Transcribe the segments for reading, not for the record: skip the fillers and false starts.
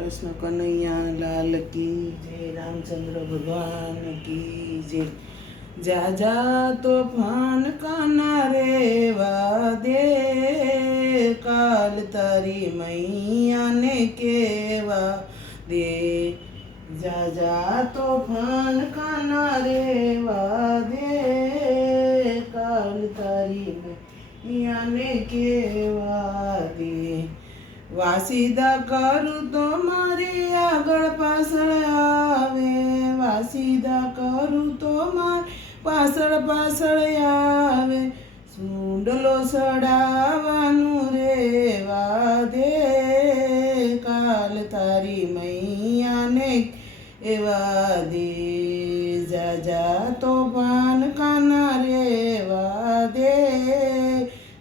कृष्ण कन्हैया लाल की जय, रामचंद्र भगवान की जय। जा जा तोफान काना रेवा दे, काल तारी मैया ने केवा दे। जा जा तोफान काना रेवा दे, काल तारी मैया ने केवा दे। વાસીદા કરું તો મારી આગળ પાછળ આવે, વાસીદા કરું તો મારી પાછળ પાછળ આવે, સુંડલો સડાવવાનું રેવા દે, કાલ તારી મૈયાને એવા દે। જા જા તોફાન કાના રેવા દે,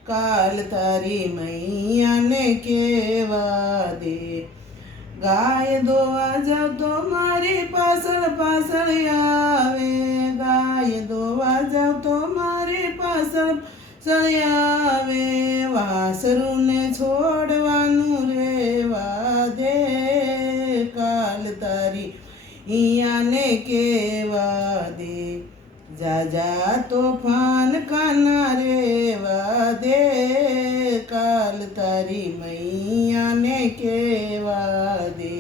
કાલ તારી મૈયાને કેવા દે। ગાય દોવા જાવ તો મારી પાછળ પાછળ આવે, ગાય દોવા જાવ તો મારી પાછળ પાછળ આવે, વાસરુને છોડવાનું રેવા દે, કાલ તારી મૈયાને કેવા દે। જા જા તોફાન કાના રેવા દે, કાલ તારી મૈયાને કેવા દે।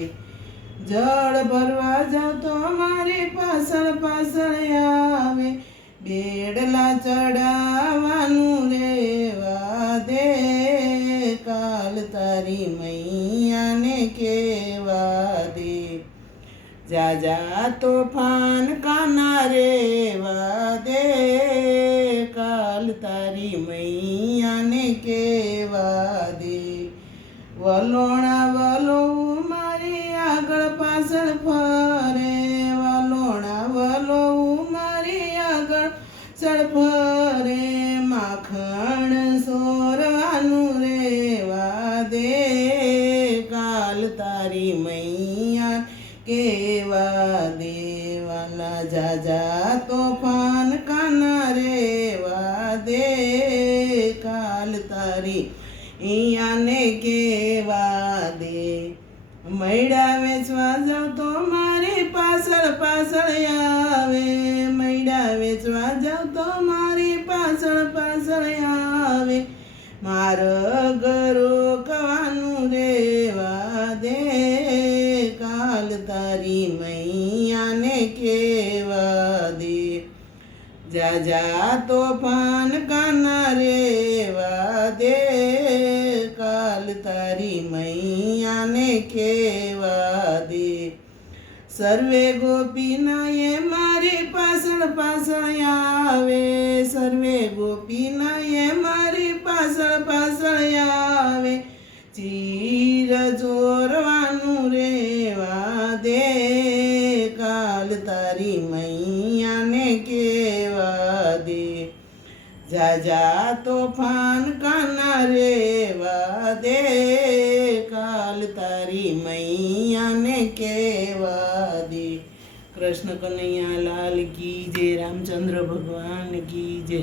જળ ભરવા જાવ તો મારી પાછળ પાછળ આવે, બેડલા ચડાવવાનું રેવા દે, કાલ તારી મૈયાને કેવા દે। જા જા તોફાન કાના રેવા દે, કાલ તારી મૈયાને કેવા દે। વલોણા વલોવું મારી આગળ પાછળ ફરે, વલોણા વલોવું મારી આગળ પાછળ ફરે, માખણ સોરવાનું રેવા દે, કાલ તારી મૈયા કેવા દે। વાલા જા જા તોફાન કાના રેવા દે, કાલ તારી મૈયાને કેવા દે। મૈડા વેચવા જાવ તો મારી પાછળ પાછળ આવે, મૈડા વેચવા જાવ તો મારી પાછળ પાછળ આવે, મારગ રોકવાનું રેવા દે, કાલ તારી મૈયાને કેવા દે। જા જા તોફાન કાના રેવા દે, કાલ તારી મૈયાને કેવા દે। સર્વે ગોપીના એ મારી પાછળ પાછળ આવે, સર્વે ગોપીના એ મારી પાછળ પાછળ આવે, ચીર ચોરવાનું રેવા દે, કાલ તારી મૈયાને કેવા દે। જા જા તોફાન કાના રેવા દે, કાલ તારી મૈયાને કેવા દે। કૃષ્ણ કનૈયા લાલ કી જય, રામચંદ્ર ભગવાન કી જય।